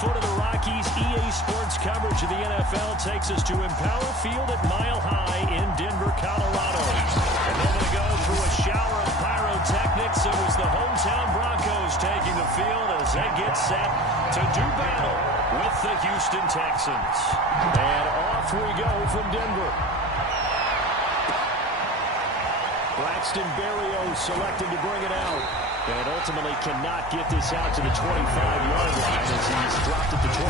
foot of the Rockies, EA Sports coverage of the NFL takes us to Empower Field at Mile High in Denver, Colorado. A moment ago, through a shower of pyrotechnics, it was the hometown Broncos taking the field as they get set to do battle with the Houston Texans. And off we go from Denver. Braxton Berrios selected to bring it out. And ultimately cannot get this out to the 25-yard line as he's dropped at the 23.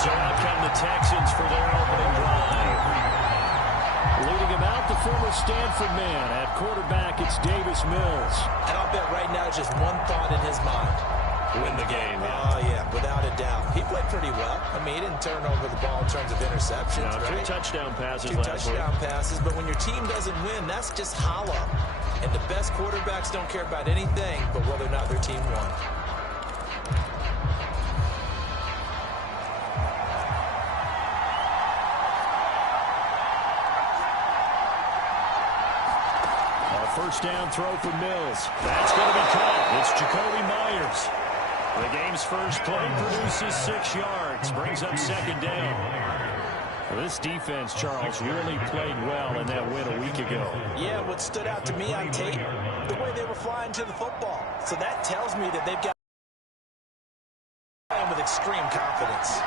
So out come the Texans for their opening drive. Leading him out, the former Stanford man. At quarterback, it's Davis Mills. And I'll bet right now just one thought in his mind. Win the game. Oh, yeah, without a doubt. He played pretty well. I mean, he didn't turn over the ball in terms of interceptions, no, right? 2 touchdown passes Two last touchdown week. passes, but when your team doesn't win, that's just hollow. And the best quarterbacks don't care about anything but whether or not their team won. First down throw for Mills. That's going to be caught. It's Jacoby Myers. The game's first play produces 6 yards. Brings up second down. This defense, Charles, really played well in that win a week ago. Yeah, what stood out to me on tape, the way they were flying to the football. So that tells me that they've got playing with extreme confidence.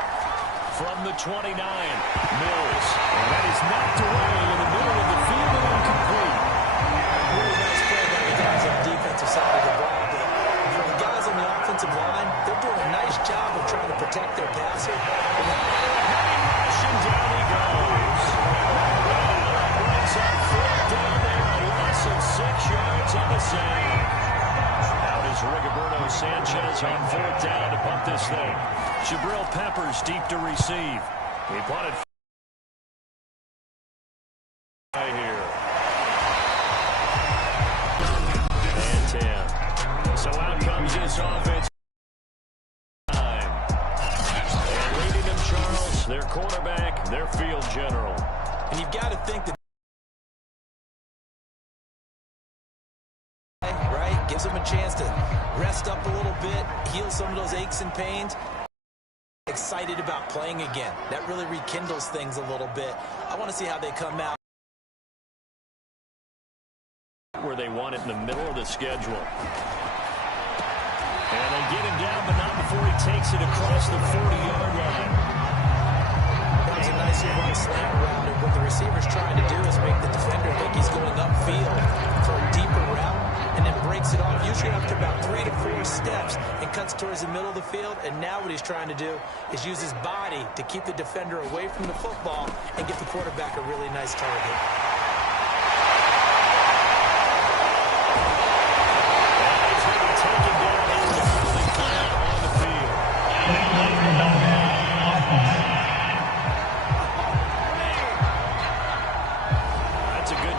From the 29, Mills. And that is knocked away in the middle of the field and incomplete. Really nice play by the guys on the defensive side of the ball. But for the guys on the offensive line, they're doing a nice job of trying to protect their passer. And down he goes. Brings up 4th down there, a loss of 6 yards on the save. Out is Rigoberto Sanchez on 4th down to punt this thing. Jabril Peppers deep to receive. He punted right here. And 10. So out comes this offense. Charles, their quarterback, their field general. And you've got to think that, right, gives them a chance to rest up a little bit, heal some of those aches and pains. Excited about playing again. That really rekindles things a little bit. I want to see how they come out. Where they want it in the middle of the schedule. And they get him down, but not before he takes it across the 40-yard line. That was a nice long slant around it. What the receiver's trying to do is make the defender think he's going upfield for a deeper route and then breaks it off, usually after about 3 to 4 steps, and cuts towards the middle of the field. And now what he's trying to do is use his body to keep the defender away from the football and get the quarterback a really nice target.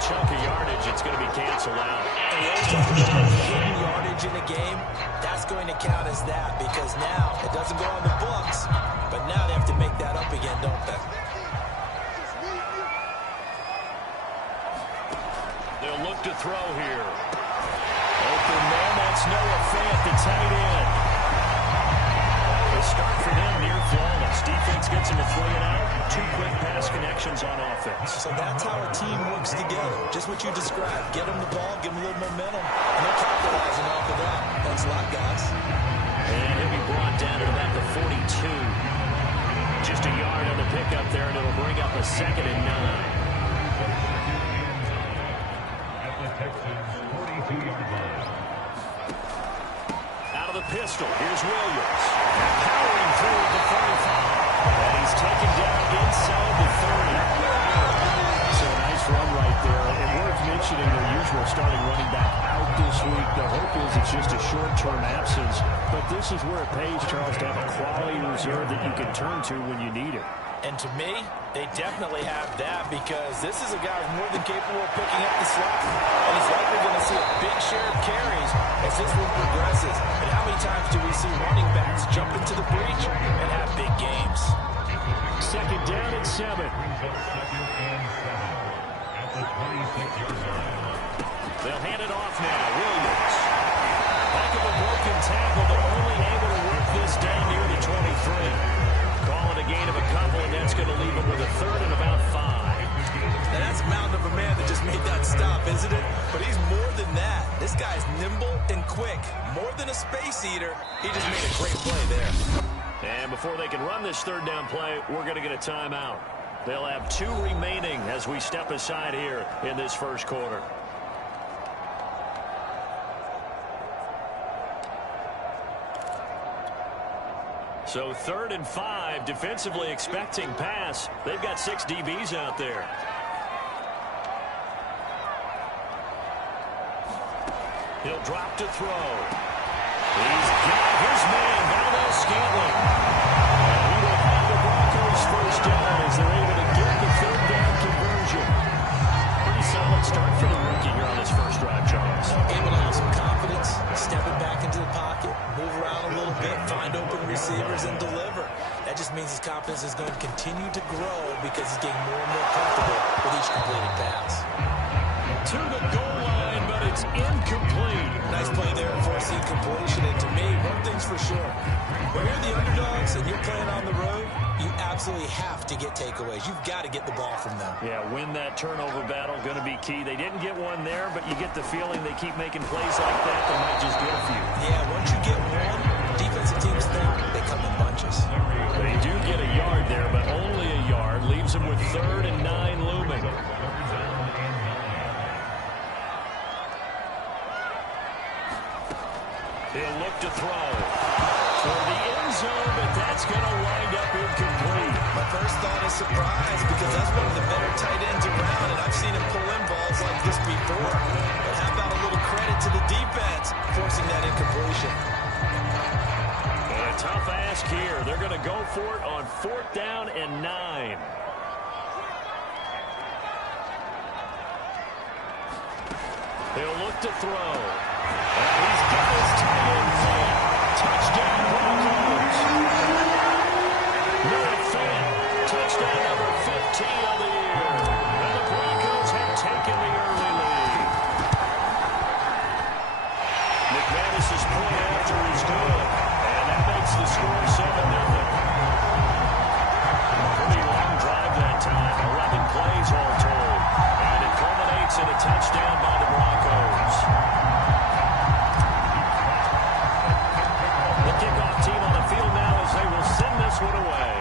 Chunk of yardage, it's going to be canceled out. And the hidden yardage in a game, that's going to count as that, because now it doesn't go on the books, but now they have to make that up again, don't they? They'll look to throw here. Open man, that's Noah Fant, the tight end. The start for them near flawless. Defense gets him to 3 and out. 2 quick pass connections on offense. So that's how a team works together. Just what you described. Get them the ball, give them a little momentum, and they're capitalizing off of that. Thanks a lot, guys. And he'll be brought down at about the 42. Just a yard on the pickup there, and it'll bring up a 2nd and 9. At the Texans' 42-yard line. Out of the pistol, here's Williams. Powering through at the 45. And he's taken down inside the 30. So a nice run right there. And worth mentioning their usual starting running back out this week. The hope is it's just a short-term absence. But this is where it pays, Charles, to have a quality reserve that you can turn to when you need it. And to me, they definitely have that, because this is a guy who's more than capable of picking up the slack. And he's likely going to see a big share of carries as this one progresses. And how many times do we see running backs jump into the breach and have big games? 2nd down and 7. At the 26-yard line. They'll hand it off now. Williams. Back of a broken tackle, but only able to work this down near the 20. seat-seater. He just made a great play there. And before they can run this third down play, we're going to get a timeout. They'll have 2 remaining as we step aside here in this first quarter. So 3rd and 5, defensively expecting pass. They've got 6 DBs out there. He'll drop to throw. He's got his man, Valdez-Scantling. And he will have the Broncos first down as they're able to get the 3rd down conversion. Pretty solid start for the rookie here on his first drive, Charles. Able to have some confidence, step it back into the pocket, move around a little bit, find open receivers, and deliver. That just means his confidence is going to continue to grow because he's getting more and more comfortable with each completed pass. To the goal line, but it's incomplete. Nice play there for a seed completion. And to me, one thing's for sure. When you're the underdogs and you're playing on the road, you absolutely have to get takeaways. You've got to get the ball from them. Yeah, win that turnover battle, going to be key. They didn't get one there, but you get the feeling they keep making plays like that. They might just get a few. Yeah, once you get one, defensive teams think they come in bunches. They do get a yard there, but only a yard. Leaves them with 3rd and 9 looming. He'll look to throw for the end zone, but that's going to wind up incomplete. My first thought is surprise because that's one of the better tight ends around, and I've seen him pull in balls like this before. But how about a little credit to the defense forcing that incompletion? And a tough ask here. They're going to go for it on 4th down and 9. He'll look to throw. And he's got his tight end Fant. Touchdown, Broncos. Noah Fant, touchdown number 15 of the year. And the Broncos have taken the early lead. McManus's point after is good. And that makes the score 7-0. Pretty long drive that time. 11 plays all told. And it culminates in a touchdown by the Broncos. The kickoff team on the field now as they will send this one away.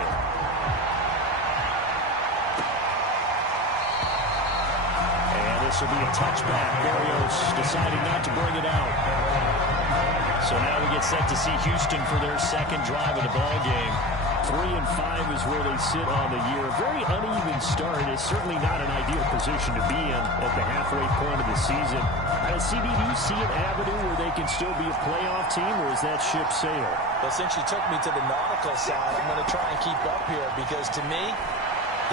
And this will be a touchback. Barrios deciding not to bring it out. So now we get set to see Houston for their 2nd drive of the ball game. 3 and 5 is where they sit on the year. A very uneven start. It's certainly not an ideal position to be in at the halfway point of the season. CB, do you see an avenue where they can still be a playoff team, or is that ship sailed? Well, since you took me to the nautical side, I'm going to try and keep up here because to me,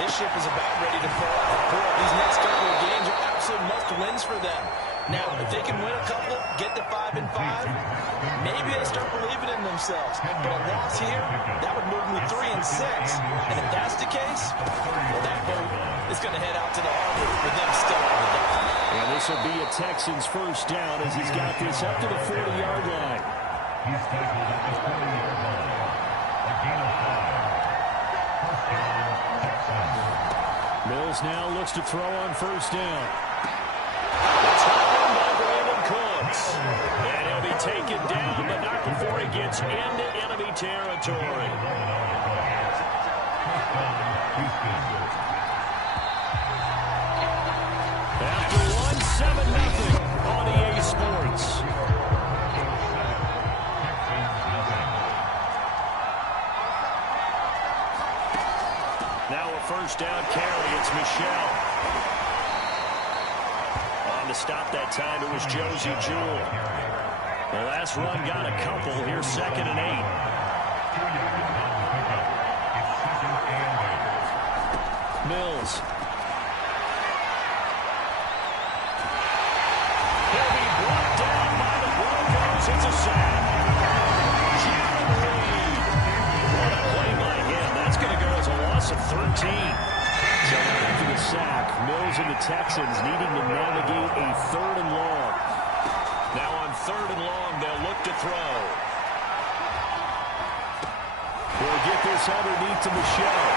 this ship is about ready to pull out. These next couple of games are absolute must-wins for them. Now, if they can win a couple, get to 5 and 5, maybe they start believing in themselves. But a loss here, that would move me 3 and 6. And if that's the case, well, that boat is going to head out to the harbor with them still on the dock. And this will be a Texans first down as he's got this up to the 40-yard line. He's tackled at the 40-yard line. A gain of 5. First down, Texans. Mills now looks to throw on first down. It's held by Brandon Cooks. And he'll be taken down, but not before he gets into enemy territory. After 1-7-0 on EA Sports. Now a first down carry. It's Michelle. On to stop that time, it was Josie Jewell. The last run got a couple. Here's 2nd and 8. Mills. He'll be brought down by the Broncos. It's a sack. Jaron Reed. What a play by him. That's going to go as a loss of 13. So after the sack, Mills and the Texans needing to navigate a 3rd and long. Now on 3rd and long, they'll look to throw. We'll get this underneath to Michelle.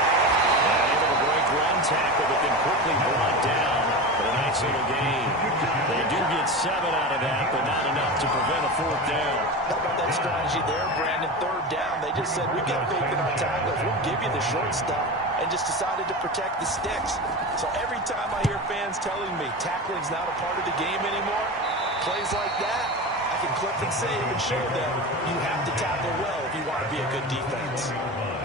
And able to break one tackle, but then quickly brought down But a nice little game. They do get 7 out of that, but not enough to prevent a 4th down. How about that strategy there, Brandon? 3rd down. They just said, we got faith in our tackles. We'll give you the short stuff, and just decided to protect the sticks. So every time I hear fans telling me tackling's not a part of the game anymore, plays like that, I can clip and save and show them you have to tackle well if you want to be a good defense.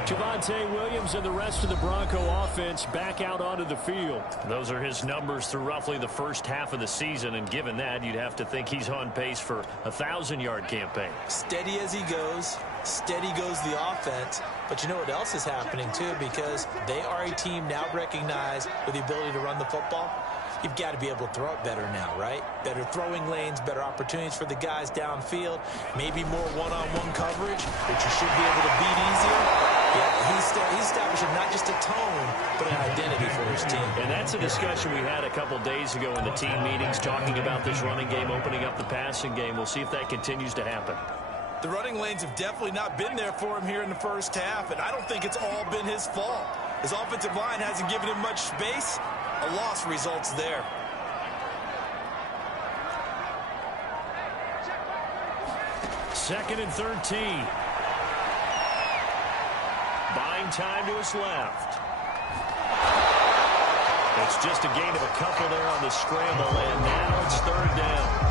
Javonte Williams and the rest of the Bronco offense back out onto the field. Those are his numbers through roughly the first half of the season, and given that, you'd have to think he's on pace for a 1,000-yard campaign. Steady as he goes, steady goes the offense. But you know what else is happening, too, because they are a team now recognized with the ability to run the football. You've got to be able to throw it better now, right? Better throwing lanes, better opportunities for the guys downfield, maybe more one-on-one coverage, which you should be able to beat easier. Yeah, he's establishing not just a tone, but an identity for his team. And that's a discussion we had a couple days ago in the team meetings, talking about this running game, opening up the passing game. We'll see if that continues to happen. The running lanes have definitely not been there for him here in the first half, and I don't think it's all been his fault. His offensive line hasn't given him much space. A loss results there. Second and 13. Buying time to his left. It's just a gain of a couple there on the scramble, and now it's 3rd down.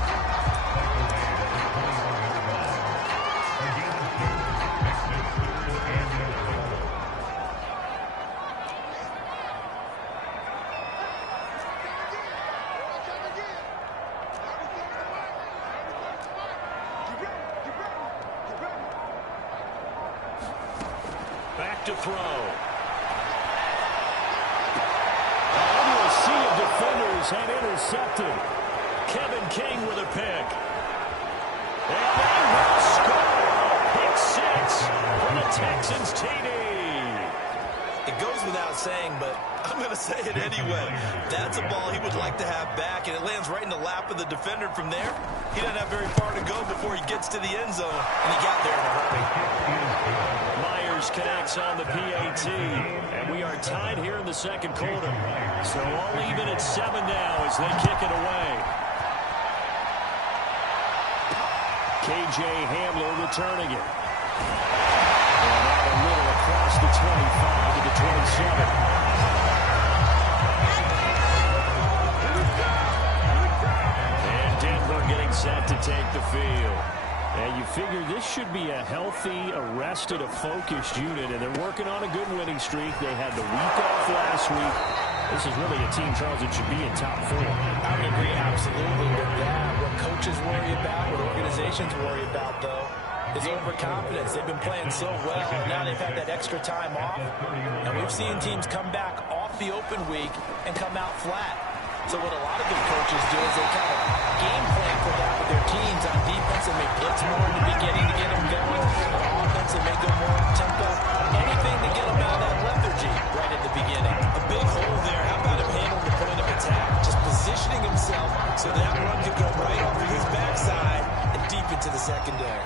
Back to throw. Into a sea of defenders and intercepted. Kevin King with a pick. And they will score. Pick 6 for the Texans TD. It goes without saying, but I'm going to say it anyway. That's a ball he would like to have back, and it lands right in the lap of the defender from there. He doesn't have very far to go before he gets to the end zone, and he got there in a hurry. Myers connects on the PAT, and we are tied here in the second quarter. So all even at 7 now as they kick it away. KJ Hamler returning it. And a little across the 25 to the 27. And Denver getting set to take the field. And you figure this should be a healthy, arrested, a focused unit, and they're working on a good winning streak. They had the week off last week. This is really a team, Charles, that should be in top 4. I would agree absolutely with that. What coaches worry about, what organizations worry about, though, is overconfidence. They've been playing so well. Now they've had that extra time off. And we've seen teams come back off the open week and come out flat. So what a lot of good coaches do is they kind of game plan for that with their teams. On defense, they may blitz more in the beginning to get them going. On offense, they may go more tempo. Anything to get them out of that lethargy right at the beginning. A big hole there. How about him handling the point of attack? Just positioning himself so that run could go right off of his backside and deep into the secondary.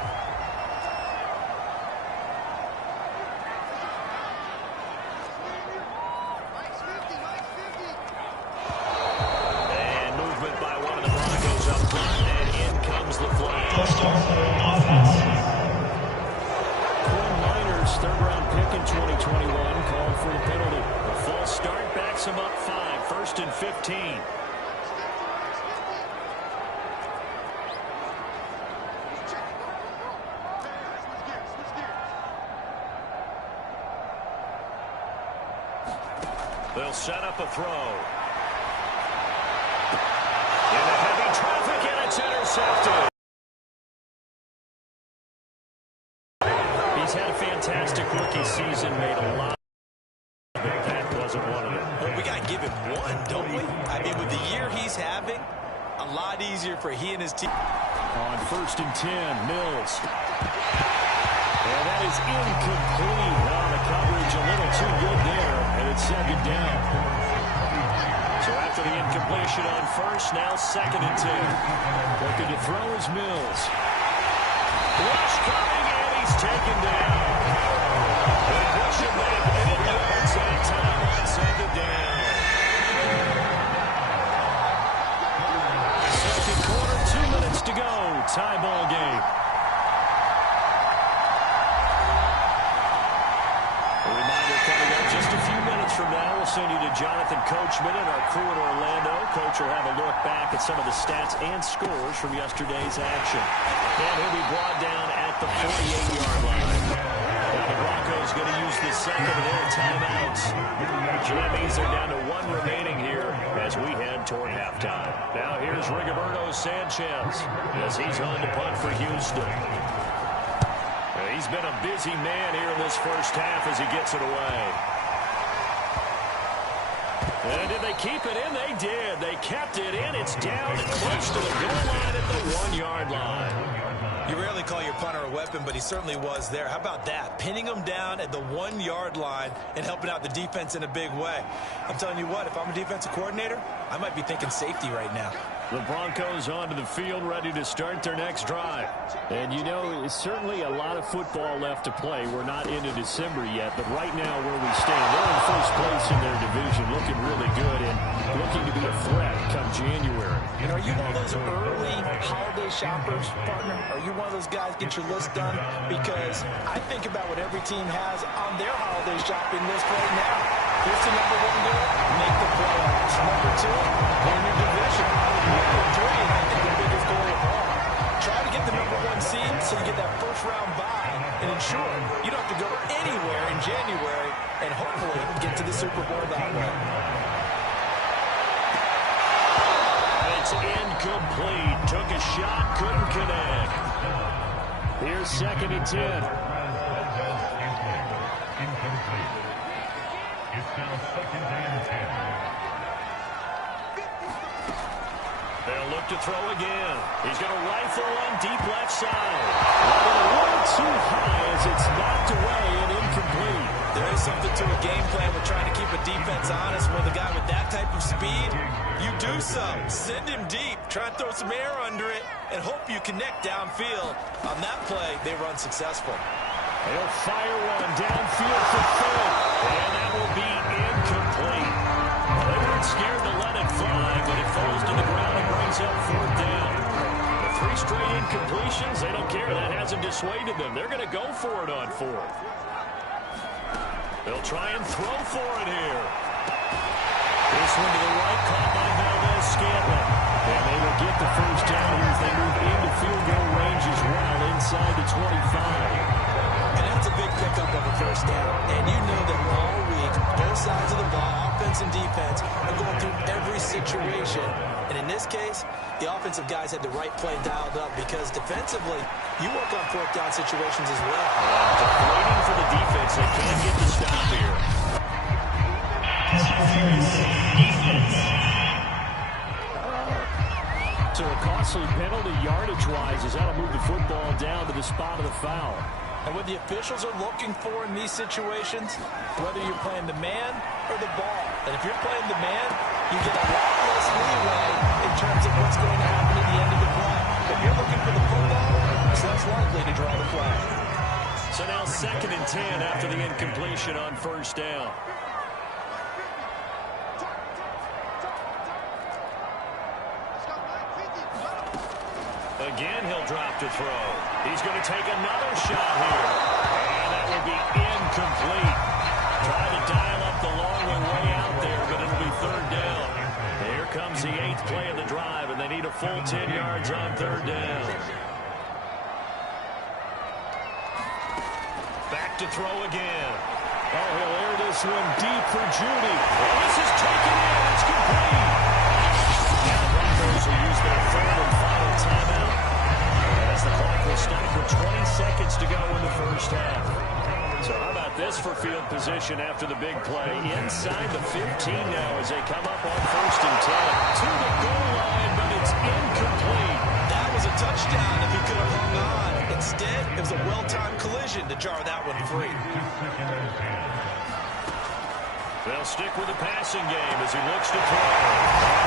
Third-round pick in 2021 called for the penalty. A false start backs him up 5. 1st and 15. They'll set up a throw. Into heavy traffic, and it's intercepted. He's had a fantastic rookie season, made a lot, but that wasn't one of them. Well, we got to give him one, don't we? I mean, with the year he's having, a lot easier for he and his team. On 1st and 10, Mills. And that is incomplete. Now the coverage a little too good there, and it's 2nd down. So after the incompletion on 1st, now 2nd and 10. Looking to throw is Mills. Rush coming, and he's taken down. They push him back, and it yards, and time on 2nd down. seconds from now, we'll send you to Jonathan Coachman and our crew in Orlando. Coach will have a look back at some of the stats and scores from yesterday's action. And he'll be brought down at the 48-yard line. Now the Broncos going to use the second of their timeouts. So that means they're down to one remaining here as we head toward halftime. Now here's Rigoberto Sanchez as he's on to punt for Houston. He's been a busy man here in this first half as he gets it away. And did they keep it in? They did. They kept it in. It's down close to the goal line at the 1-yard line. You rarely call your punter a weapon, but he certainly was there. How about that? Pinning him down at the 1-yard line and helping out the defense in a big way. I'm telling you what, if I'm a defensive coordinator, I might be thinking safety right now. The Broncos onto the field, ready to start their next drive. And, you know, it's certainly a lot of football left to play. We're not into December yet, but right now where we stand, they're in first place in their division, looking really good and looking to be a threat come January. And are you one of those early holiday shoppers, partner? Are you one of those guys get your list done? Because I think about what every team has on their holiday shopping list right now. Here's the number one goal: make the playoffs. Number two, win your division. Number three, I think the biggest goal of all, try to get the number one seed so you get that first round bye and ensure you don't have to go anywhere in January and hopefully get to the Super Bowl that way. It's incomplete. Took a shot, couldn't connect. Here's 2nd and 10. Incomplete. It's now 2nd and 10. They'll look to throw again. He's going to rifle one deep left side. A little too high as it's knocked away and incomplete. There is something to a game plan with trying to keep a defense honest. With a guy with that type of speed, you do so. Send him deep. Try and throw some air under it and hope you connect downfield. On that play, they run successful. He'll fire one downfield for third. And that will be incomplete. They weren't scared to let it fly, but it falls to the ground and brings up 4th down. The 3 straight incompletions, they don't care. That hasn't dissuaded them. They're going to go for it on 4th. They'll try and throw for it here. This one to the right, caught by Valdez-Scantling. And they will get the first down here as they move into field goal range as well inside the 25. And that's a big pickup of a first down. And you know that all week, both sides of the ball, offense and defense, are going through every situation. And in this case, the offensive guys had the right play dialed up because defensively, you work on 4th down situations as well. Just waiting for the defense. They can't get the stop here. So a costly penalty yardage-wise as that'll move the football down to the spot of the foul. And what the officials are looking for in these situations, whether you're playing the man or the ball. And if you're playing the man, you get a lot less leeway in terms of what's going to happen at the end of the play. If you're looking for the football, it's less likely to draw the flag. So now 2nd and 10 after the incompletion on 1st down. Again, he'll drop to throw. He's going to take another shot here. And that will be incomplete. Try to dial up the long way out there, but it'll be 3rd down. Here comes the 8th play of the drive, and they need a full 10 yards on 3rd down. Back to throw again. Oh, he'll air this one deep for Judy. And this is taken in. It's complete. Now the Broncos will use their 3rd and final timeout as the clock will stop with 20 seconds to go in the first half. So how about this for field position after the big play? Inside the 15 now as they come up on 1st and 10. To the goal line, but it's incomplete. That was a touchdown if he could have hung on. Instead, it was a well-timed collision to jar that one free. They'll stick with the passing game as he looks to throw.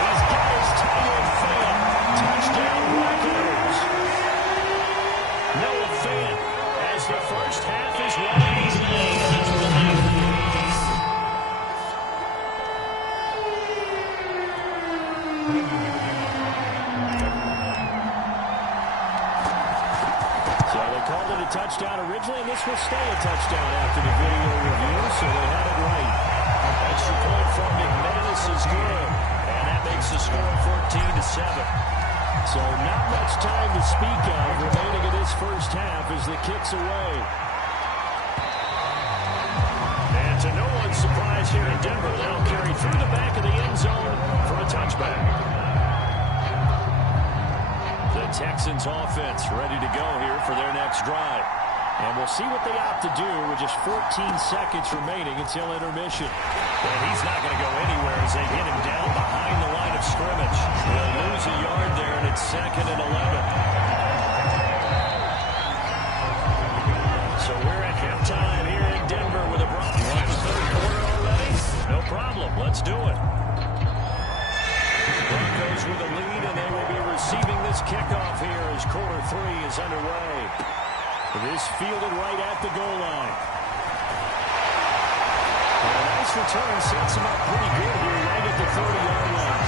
He's got his tight end Fant. Touchdown Broncos. Noah Fant as the first half is running. So they called it a touchdown originally, and this will stay a touchdown after the video review, so they had it right. That's kicks away. And to no one's surprise here in Denver, they'll carry through the back of the end zone for a touchback. The Texans offense ready to go here for their next drive. And we'll see what they opt to do with just 14 seconds remaining until intermission. And he's not going to go anywhere as they get him down behind the line of scrimmage. They'll lose a yard there, and it's 2nd and 11. So we're at halftime here in Denver with a Broncos. You want the third quarter already? No problem. Let's do it. Broncos with a lead, and they will be receiving this kickoff here as quarter 3 is underway. This fielded right at the goal line. And a nice return sets him up pretty good here right at the 30-yard line.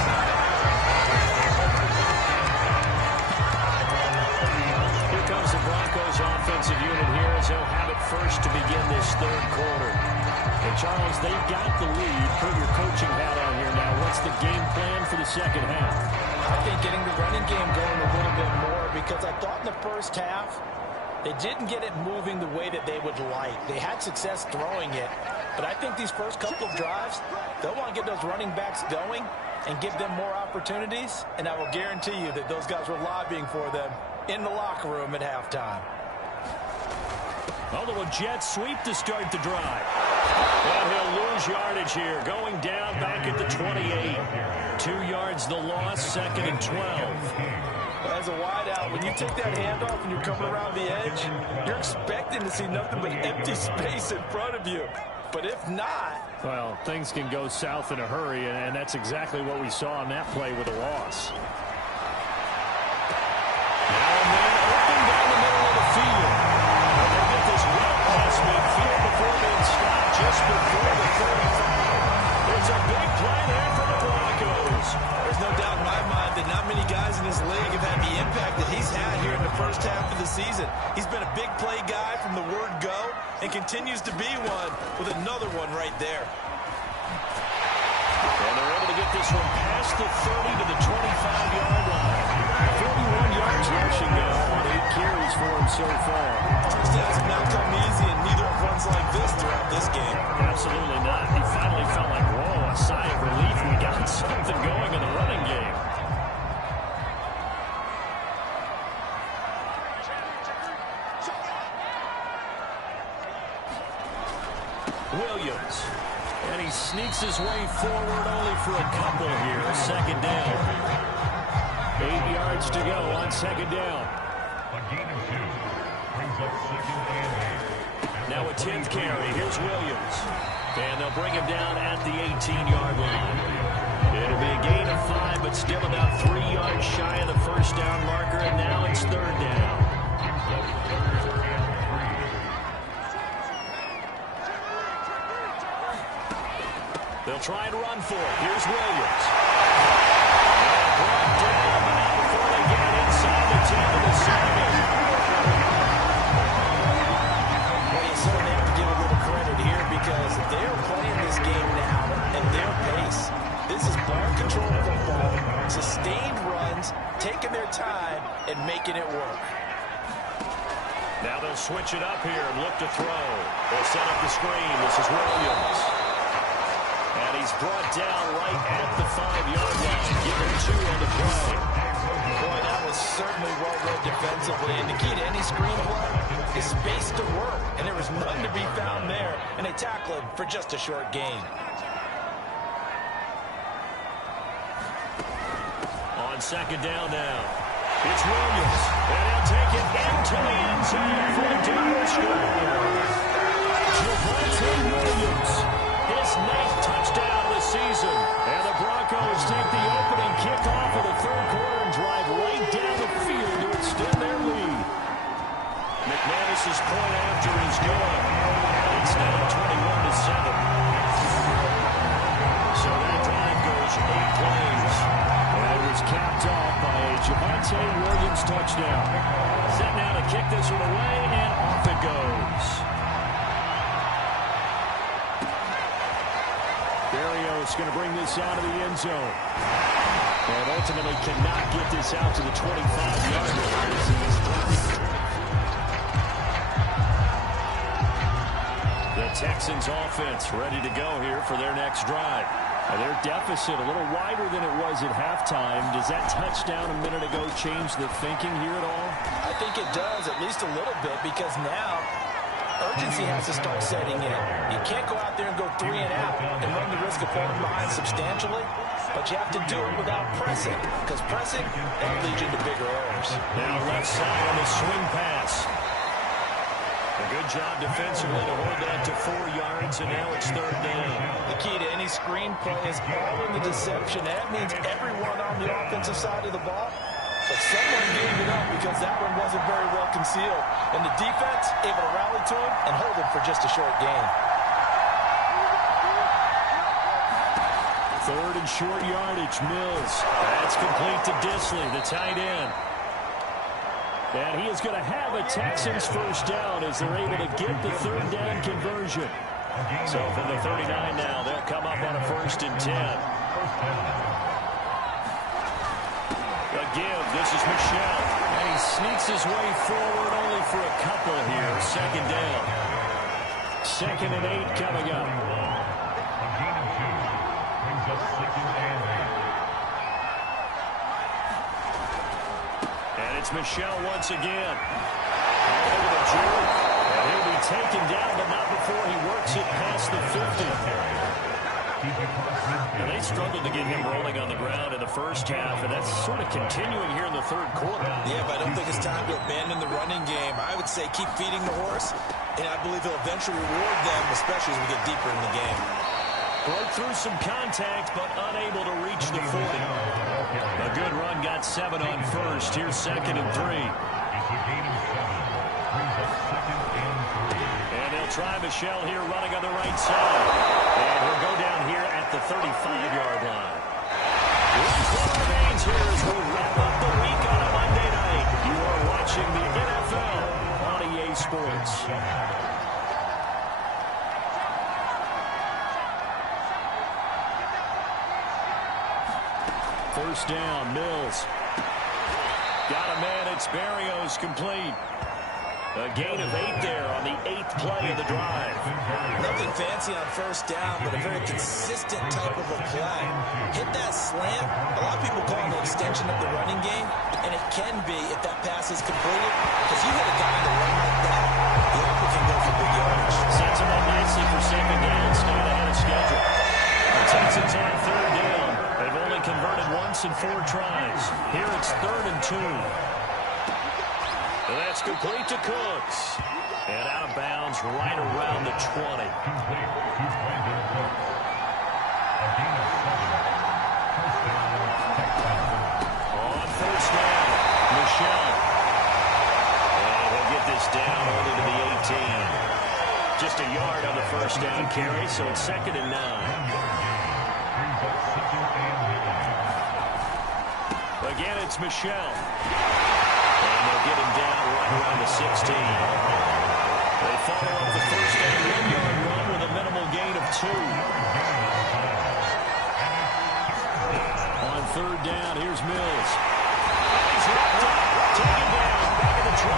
Here comes the Broncos offensive unit here as they'll have it first to begin this third quarter. And Charles, they've got the lead. Put your coaching hat on here now. What's the game plan for the second half? I think getting the running game going a little bit more, because I thought in the first half they didn't get it moving the way that they would like. They had success throwing it, but I think these first couple of drives, they'll want to get those running backs going and give them more opportunities, and I will guarantee you that those guys were lobbying for them in the locker room at halftime. A little jet sweep to start the drive. And he'll lose yardage here, going down back at the 28. 2 yards the loss, 2nd and 12. As a wideout, when you take that handoff and you're coming around the edge, you're expecting to see nothing but empty space in front of you. But if not... Well, things can go south in a hurry, and that's exactly what we saw on that play with a loss. Now and then, open down the middle of the field. And they get this well past midfield before being stopped just before the 35. It's a big play there for the Broncos. There's no doubt in my mind that not many guys in this league have had the impact that he's had here in the first half of the season. He's been a big play guy from the word go and continues to be one with another one right there. And they're able to get this one past the 30 to the 25-yard line. 41 yards rushing now on 8 carries for him so far. Touchdowns have not come easy, and neither have runs like this throughout this game. Absolutely not. He finally felt like, whoa, a sigh of relief. We got something going in the running game. Williams. And he sneaks his way forward only for a couple here. 2nd down. 8 yards to go on 2nd down. A gain of 2. Brings up 2nd and 8. Now a 10th carry. Here's Williams. And they'll bring him down at the 18-yard line. It'll be a gain of 5, but still about 3 yards shy of the first down marker, and now it's 3rd down. They'll try and run for it. Here's Williams. Brought down now before they get inside the 10 to the 7. Well, you certainly have to give a little credit here because they're playing this game now at their pace. This is ball control football, sustained runs, taking their time and making it work. Now they'll switch it up here and look to throw. They'll set up the screen. This is Williams. And he's brought down right at the 5-yard line. Given 2 on the play. Boy, that was certainly well read defensively. And the key to any screen play is space to work. And there was none to be found there. And they tackle him for just a short gain. On 2nd down now. It's Williams. And he'll take it into the end zone for a Denver score. Javonte Williams. His 9th touchdown of the season. And the Broncos take the opening kickoff of the 3rd quarter and drive right down the field to extend their lead. McManus's point after is good. It's now 21-7. So that drive goes 8 plays. And it was capped off by a Javonte Williams touchdown. Set now to kick this one away, and off it goes. Berrios going to bring this out of the end zone. And ultimately cannot get this out to the 25-yard line. The Texans offense ready to go here for their next drive. Their deficit a little wider than it was at halftime. Does that touchdown a minute ago change the thinking here at all? I think it does, at least a little bit, because now urgency has to start setting in. You can't go out there and go 3 and out and run the risk of falling behind substantially, but you have to do it without pressing, because pressing, that'll lead you to bigger errors. Now left side on the swing pass. A good job defensively to hold that to 4 yards, and now it's 3rd down. The key to any screenplay is all in the deception. That means everyone on the offensive side of the ball, but someone gave it up because that one wasn't very well concealed. And the defense able to rally to him and hold him for just a short gain. 3rd and short yardage, Mills. That's complete to Disley, the tight end. And he is going to have a Texans first down as they're able to get the 3rd down conversion. So from the 39 now, they'll come up on a 1st and 10. A give. This is Michel. And he sneaks his way forward only for a couple here. 2nd down. 2nd and 8 coming up. A gain of 2 brings up 2nd and 8. And it's Michel once again. All over the Jew. And he'll be taken down, but not before he works it past the 50. And they struggled to get him rolling on the ground in the first half, and that's sort of continuing here in the 3rd quarter. Yeah, but I don't think it's time to abandon the running game. I would say keep feeding the horse, and I believe he'll eventually reward them, especially as we get deeper in the game. Broke through some contact, but unable to reach the 40. A good run, got 7 on 1st. Here's 2nd and 3. It's a gain of 7. Brings up 2nd and 3. And they'll try Michel here running on the right side. And he'll go down here at the 35-yard line. One clock remains here as we wrap up the week on a Monday night. You are watching the NFL on EA Sports. First down, Mills. Got a man, it's Berrios, complete. A gain of 8 there on the 8th play of the drive. Nothing fancy on first down, but a very consistent type of a play. Hit that slant. A lot of people call it an extension of the running game, and it can be if that pass is completed, because you hit a guy in the run like that, the upper can go for big yardage. Sets him up nicely for 2nd down, staying ahead of schedule. The Texans on 3rd down. They've only converted once in 4 tries. Here it's 3rd and 2. And that's complete to Cooks. And out of bounds right around the 20. Complete to Brandon Cooks. A gain of 7. First down, Texans. On first down, Michel. And he'll get this down only to the 18. Just a yard on the first down carry, so it's 2nd and 9. 1 yard gain. Brings up 2nd and 9. Again, it's Michel. And they'll get him down right around the 16. They follow up the first down 1-yard run with a minimal gain of 2. On 3rd down, here's Mills. He's wrapped up, taken down, back at the 25.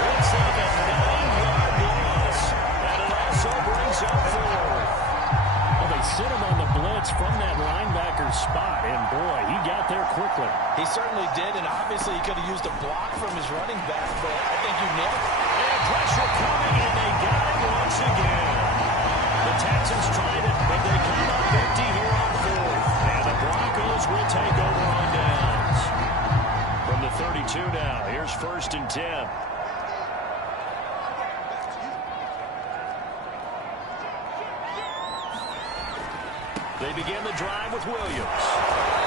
Looks like a 9-yard loss. And it also brings up 4th. Well, they sit him on the blitz from that linebacker spot, and boy, he got there quickly. He certainly did, and obviously he could have used a block from his running back, but I think you nailed it. And pressure coming, and they got him once again. The Texans tried it, but they come up empty here on 4th. And the Broncos will take over on downs. From the 32 now, here's 1st and 10. They begin the drive with Williams.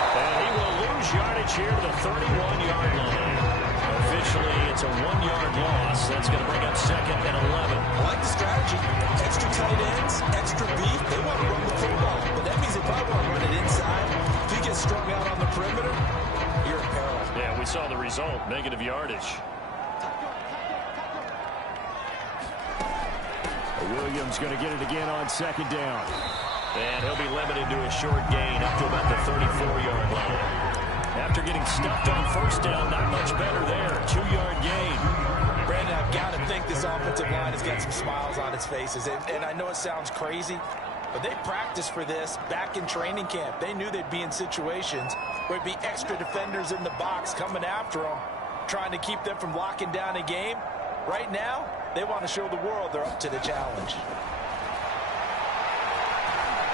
And he will lose yardage here to the 31-yard line. Officially, it's a 1-yard loss. That's going to bring up 2nd and 11. I like the strategy. Extra tight ends, extra beef. They want to run the football, but that means they probably want to run it inside. If you get strung out on the perimeter, you're in peril. Yeah, we saw the result, negative yardage. Williams going to get it again on 2nd down. And he'll be limited to a short gain up to about the 34-yard line. After getting stuffed on first down, not much better there. 2-yard gain. Brandon, I Got to think this offensive line has got some smiles on its faces. And I know it sounds crazy, but they practiced for this back in training camp. They knew they'd be in situations where it'd be extra defenders in the box coming after them, trying to keep them from locking down a game. Right now, they want to show the world they're up to the challenge.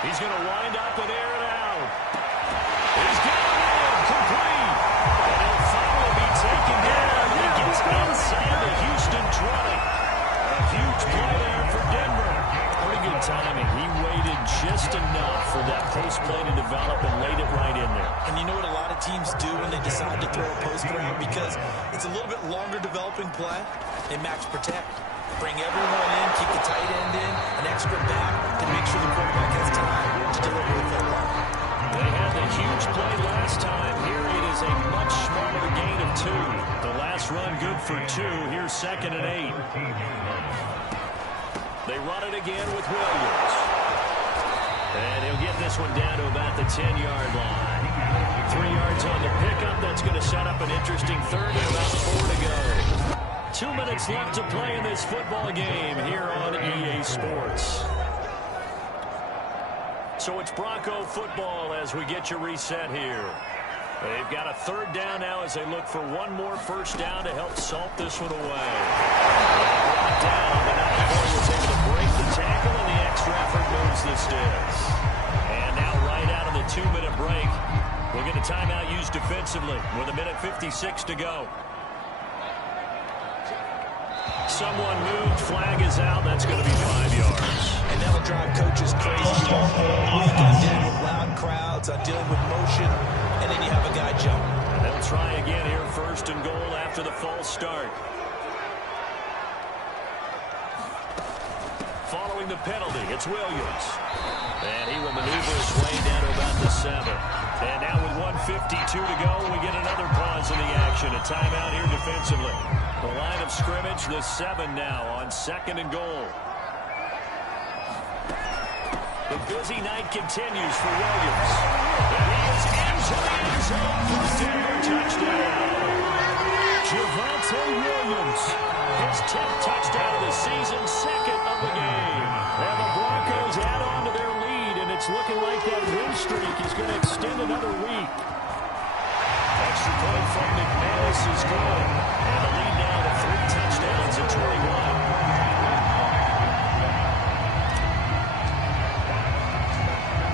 He's going to wind up and air it out. He's got it in, complete. And he'll finally be taken down. He gets inside the Houston 20. A huge play there for Denver. Pretty good timing. He waited just enough for that post play to develop and laid it right in there. And you know what a lot of teams do when they decide to throw a post route? Because it's a little bit longer developing play. They max protect. Bring everyone in, keep the tight end in, an extra back to make sure the quarterback has time to deliver the football. They had the huge play last time. Here it is a much smaller gain of 2. The last run good for 2. Here's 2nd and 8. They run it again with Williams. And he'll get this one down to about the 10-yard line. 3 yards on the pickup. That's going to set up an interesting 3rd and about 4 to go. 2 minutes left to play in this football game here on EA Sports. So it's Bronco football as we get you reset here. They've got a 3rd down now as they look for one more first down to help salt this one away. Brought down, but not before he was able to break the tackle, and the extra effort moves the sticks. And now right out of the 2-minute break, we'll get a timeout used defensively with 1:56 to go. Someone moved, flag is out. That's going to be 5 yards. And that'll drive coaches crazy. Week on dealing with loud crowds, on dealing with motion, and then you have a guy jump. And they'll try again here, 1st and goal after the false start. Following the penalty, it's Williams. And he will maneuver his way down to about the 7. And now with 1:52 to go, we get another pause in the action. A timeout here defensively. The line of scrimmage, the 7 now on 2nd and goal. The busy night continues for Williams. And he is into the end zone for a Denver touchdown. Javonte Williams, his 10th touchdown of the season, 2nd of the game. And the Broncos add on to their lead, and it's looking like that win streak is going to extend another week. Extra point from McManus is good. And the lead now to 3 touchdowns at 21.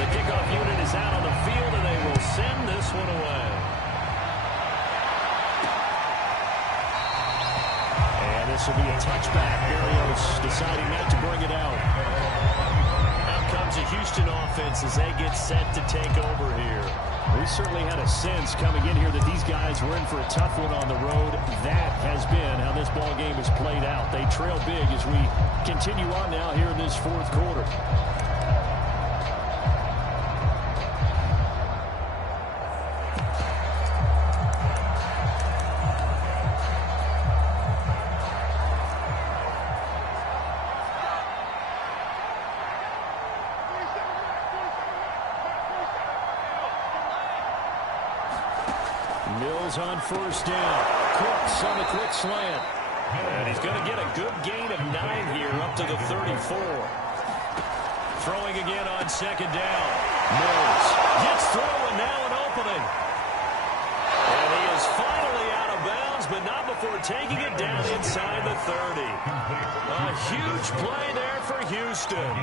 The kickoff unit is out on the field, and they will send this one away. And this will be a touchback. Berrios deciding not to bring it out. Out comes a Houston offense as they get set to take over here. We certainly had a sense coming in here that these guys were in for a tough one on the road. That has been how this ball game has played out. They trail big as we continue on now here in this 4th quarter. Mills on 1st down. Cooks on the quick slant. And he's going to get a good gain of 9 here up to the 34. Throwing again on 2nd down. Mills gets through and now an opening. And he is finally out of bounds, but not before taking it down inside the 30. A huge play there for Houston.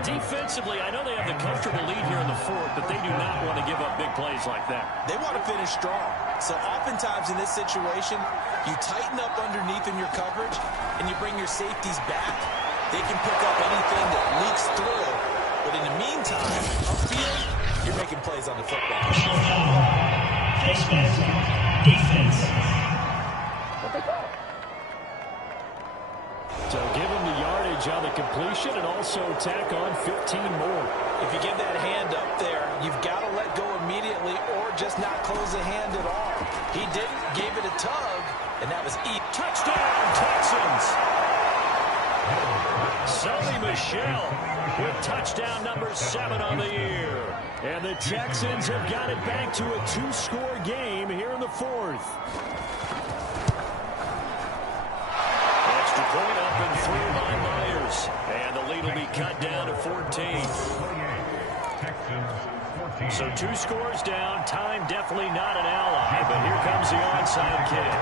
Defensively, I know they have the comfortable lead here in the 4th, but they do not want to give up big plays like that. They want to finish strong. So oftentimes in this situation, you tighten up underneath in your coverage, and you bring your safeties back. They can pick up anything that leaks through. But in the meantime, upfield, you're making plays on the football. Defense. So give him the yardage on the completion and also tack on 15 more. If you give that hand up there, you've got to let go immediately or just not close the hand at all. He didn't, gave it a tug, and that was E. Touchdown, Texans! Sonny Michel with touchdown number 7 on the year. And the Texans have got it back to a 2-score game here in the 4th. Point up and through by Myers. And the lead will be cut down to 14. So 2 scores down. Time definitely not an ally, but here comes the onside kick.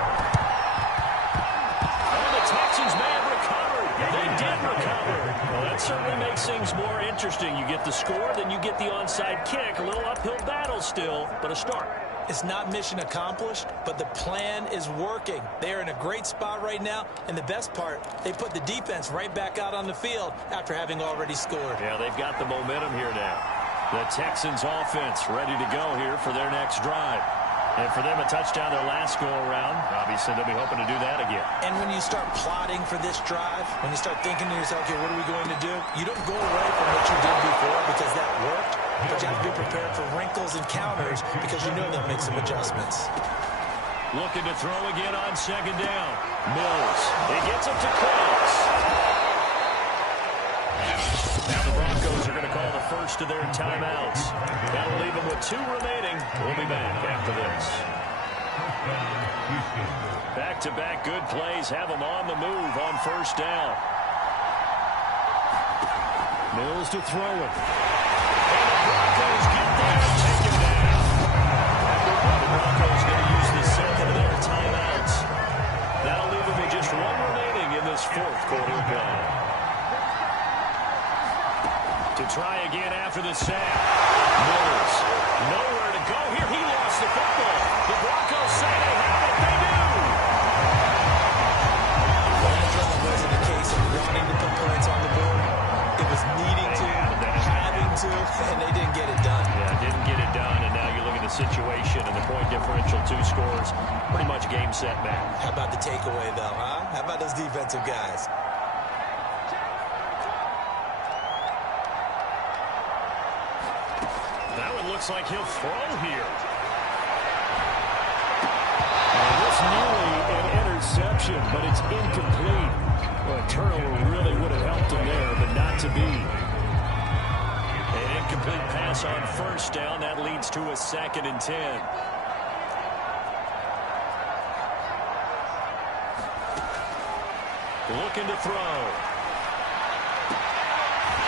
Oh, the Texans may have recovered. They did recover. Well, that certainly makes things more interesting. You get the score, then you get the onside kick. A little uphill battle still, but a start. It's not mission accomplished, but the plan is working. They're in a great spot right now, and the best part, they put the defense right back out on the field after having already scored. Yeah, they've got the momentum here now. The Texans offense ready to go here for their next drive. And for them, a touchdown their last go-around. Obviously, they'll be hoping to do that again. And when you start plotting for this drive, when you start thinking to yourself, okay, what are we going to do? You don't go away from what you did before because that worked. But you have to be prepared for wrinkles and counters because you know they'll make some adjustments. Looking to throw again on second down. Mills. He gets it to Cross. Now the Broncos are going to call the first of their timeouts. That'll leave them with 2 remaining. We'll be back after this. Back-to-back good plays have them on the move on first down. Mills to throw it. And the Broncos get there and take him down. The Broncos going to use the second of their timeouts. That'll leave them with just 1 remaining in this 4th quarter play. To try again after the sack. Mills, nowhere to go here. He lost the football. The Broncos say they have it. They do. Well, that drive wasn't a case of wanting to put points on the board. It was needing to, having to, and they didn't get it done. Yeah, didn't get it done, and now you look at the situation and the point differential, 2 scores, pretty much game, set, match. How about the takeaway, though, huh? How about those defensive guys? That one looks like he'll throw here. And this nearly an interception, but it's incomplete. Well, a turnover really would have helped him there, but not to be. An incomplete pass on first down. That leads to a 2nd and 10. Looking to throw.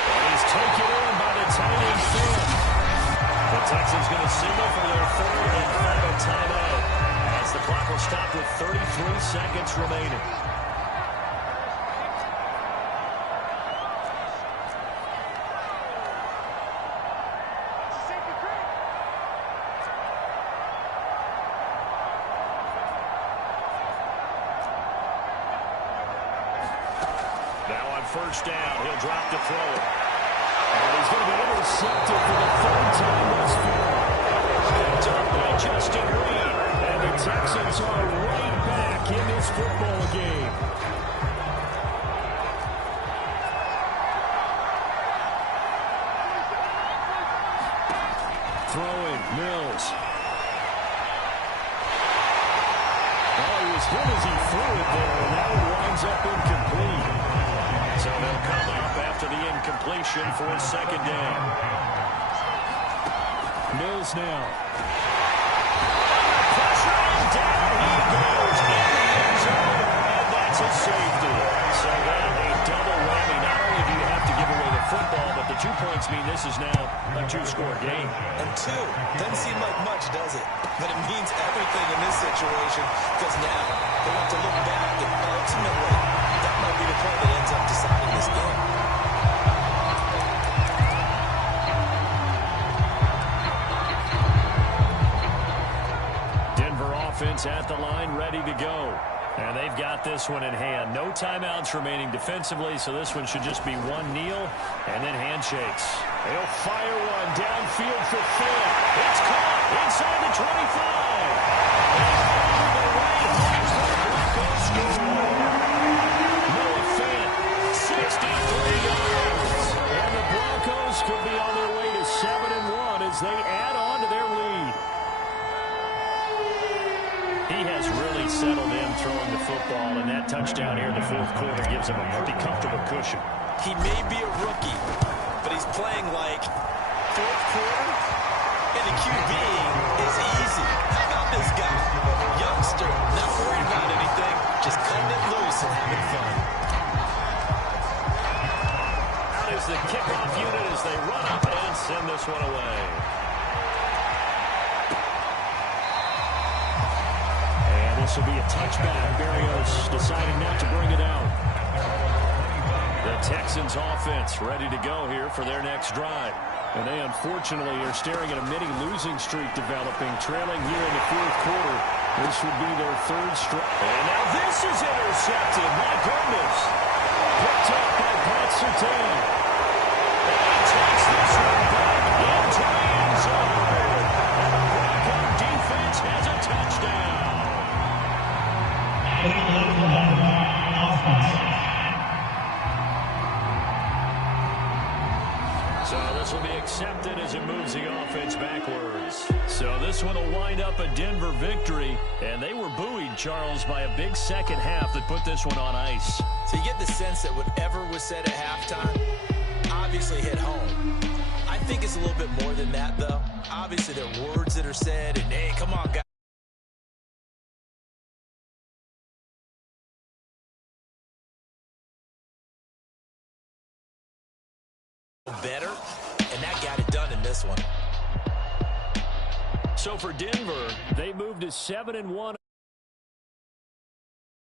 And he's taken in by the tight end Finn. The Texans going to signal for their 3rd and final timeout as the clock will stop with 33 seconds remaining. Now on first down, he'll drop to throw it. And he's going to be intercepted for the 3rd time thus far. Picked up by Justin Reed. And the Texans are right back in this football game. Throwing, Mills. Oh, he was hit as he threw it there, and now it winds up incomplete. So they'll come up after the incompletion for a 2nd down. Mills now. Pressure and down he goes in the end zone, and that's a safety. So now a double whammy. Not only do you have to give away the football, but the 2 points mean this is now a 2-score game. And 2 doesn't seem like much, does it? But it means everything in this situation because now they want to look back and ultimately that might be the point that ends up deciding this game. Denver offense at the line, ready to go. And they've got this one in hand. No timeouts remaining defensively, so this one should just be 1 kneel and then handshakes. They'll fire one downfield for Finn. It's caught inside the 25. And the right hands the Broncos score. Noah Finn, 63 yards. And the Broncos could be on their way to 7-1 as they add on to their lead. He has really settled in throwing the football, and that touchdown here in the 4th quarter gives him a pretty comfortable cushion. He may be a rookie, but he's playing like 4th quarter, and the QBing is easy. How about this guy? Youngster, not worried about anything, just cutting it loose and having fun. kickoff unit as they run up and send this one away. And this will be a touchback. Berrios deciding not to bring it out. The Texans offense ready to go here for their next drive. And they unfortunately are staring at a mini losing streak developing, trailing here in the fourth quarter. This would be their third straight. And now this is intercepted. My goodness. Picked up by Pat Surtain. And he takes this one back into the end zone. And the Bronco defense has a touchdown. So this will be accepted as it moves the offense backwards. So this one will wind up a Denver victory. And they were buoyed, Charles, by a big second half that put this one on ice. So you get the sense that whatever was said at halftime obviously hit home. I think it's a little bit more than that, though. Obviously, there are words that are said, and, hey, come on, guys. Better, and that got it done in this one. So for Denver, they moved to 7-1.